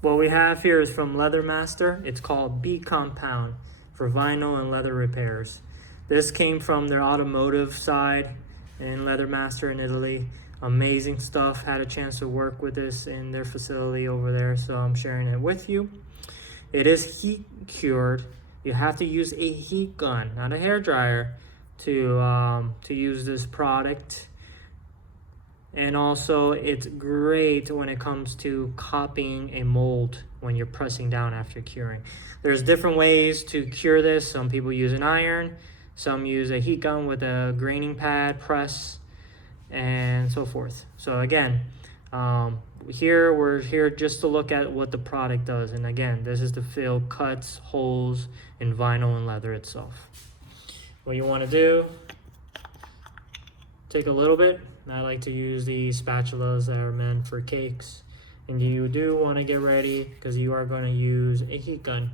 What we have here is from Leathermaster. It's called B Compound for vinyl and leather repairs. This came from their automotive side in Leathermaster in Italy. Amazing stuff. Had a chance to work with this in their facility over there, so I'm sharing it with you. It is heat cured. You have to use a heat gun, not a hair dryer, to use this product. And also, it's great when it comes to copying a mold when you're pressing down after curing. There's different ways to cure this. Some people use an iron, some use a heat gun with a graining pad press, and so forth. So again, we're here just to look at what the product does. And again, this is to fill cuts, holes in vinyl and leather itself. What you want to do, take a little bit. I like to use these spatulas that are meant for cakes. And you do want to get ready because you are going to use a heat gun.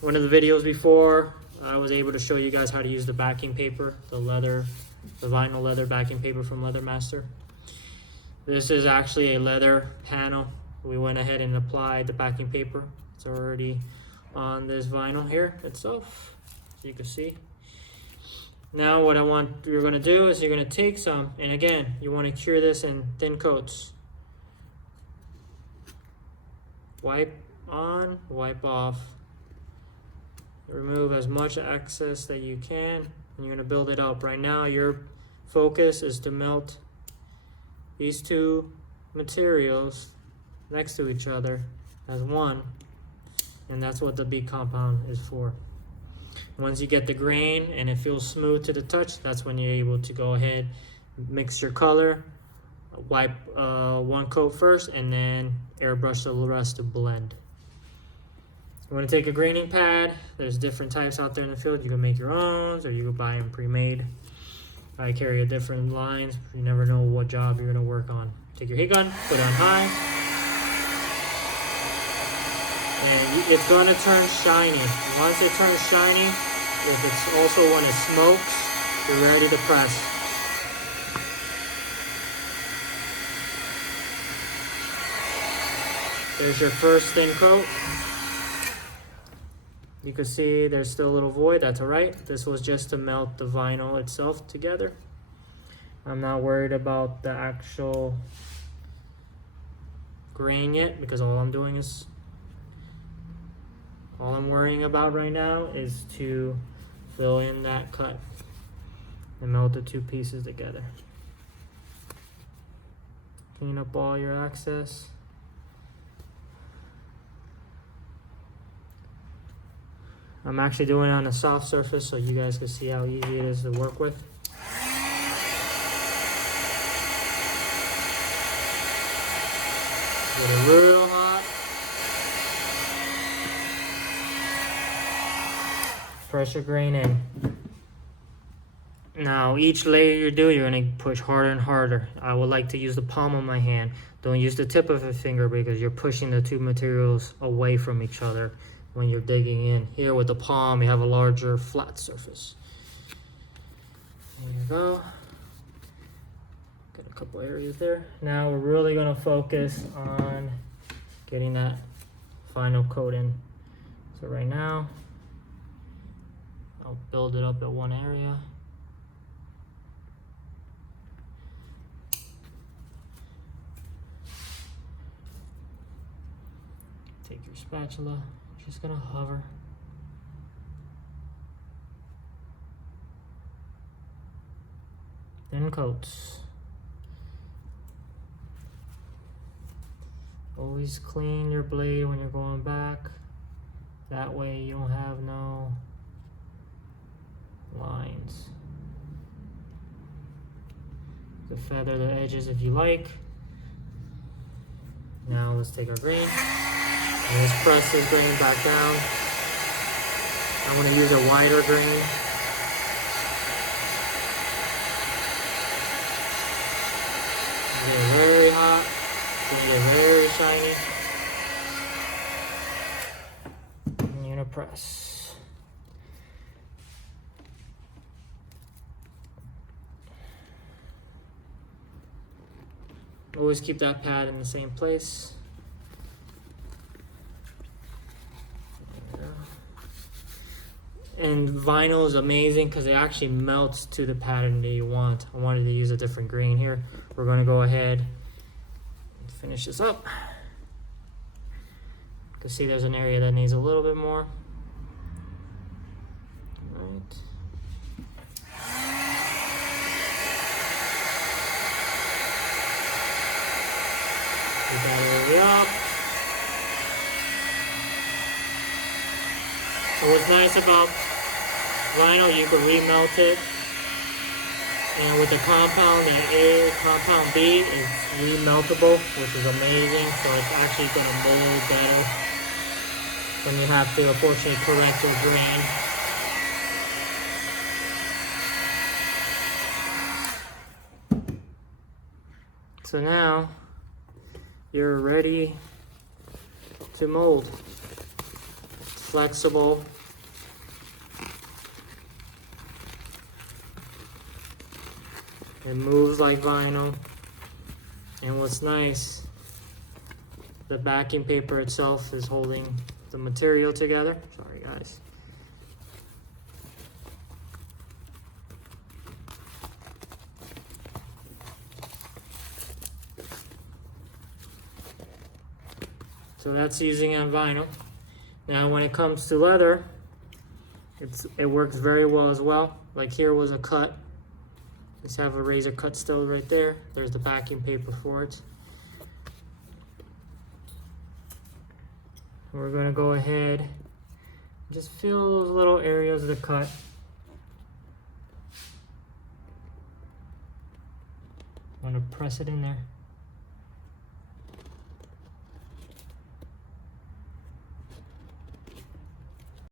One of the videos before, I was able to show you guys how to use the backing paper, the vinyl leather backing paper from Leathermaster. This is actually a leather panel. We went ahead and applied the backing paper. It's already on this vinyl here itself, so you can see. Now what you're going to do is you're going to take some, and again, you want to cure this in thin coats. Wipe on, wipe off. Remove as much excess that you can, and you're going to build it up. Right now, your focus is to melt these two materials next to each other as one, and that's what the B compound is for. Once you get the grain and it feels smooth to the touch, that's when you're able to go ahead, mix your color, wipe one coat first, and then airbrush the rest to blend. You want to take a graining pad. There's different types out there in the field. You can make your own, or you can buy them pre-made. I carry a different lines. You never know what job you're going to work on. Take your heat gun, put it on high, and it's going to turn shiny. Once it turns shiny, if it's also when it smokes, you're ready to press. There's your first thin coat. You can see there's still a little void. That's all right. This was just to melt the vinyl itself together. I'm not worried about the actual grain yet, because all I'm worrying about right now is to fill in that cut and melt the two pieces together. Clean up all your excess. I'm actually doing it on a soft surface so you guys can see how easy it is to work with. Get it real hot. Press your grain in. Now each layer you do, you're going to push harder and harder. I would like to use the palm of my hand. Don't use the tip of a finger because you're pushing the two materials away from each other when you're digging in. Here with the palm, you have a larger flat surface. There you go. Got a couple areas there. Now we're really gonna focus on getting that final coat in. So right now, I'll build it up at one area. Take your spatula. Just gonna hover. Thin coats. Always clean your blade when you're going back. That way you don't have no lines. You can feather the edges if you like. Now let's take our grain. And let's press this grain back down. I'm going to use a wider grain. Get it very hot. It's going to get very shiny. And you're going to press. Always keep that pad in the same place. And vinyl is amazing because it actually melts to the pattern that you want. I wanted to use a different green here. We're going to go ahead and finish this up. You can see there's an area that needs a little bit more. Right. Get that area up. So what's nice about vinyl, you can remelt it. And with the compound, compound B is remeltable, which is amazing. So it's actually going to mold better when you have to, unfortunately, correct your grain. So now you're ready to mold. It's flexible. It moves like vinyl. And what's nice, the backing paper itself is holding the material together. Sorry guys. So that's using on vinyl. Now when it comes to leather, it works very well as well. Like here was a cut. Just have a razor cut still right there. There's the backing paper for it. We're gonna go ahead and just fill those little areas of the cut. I'm gonna press it in there.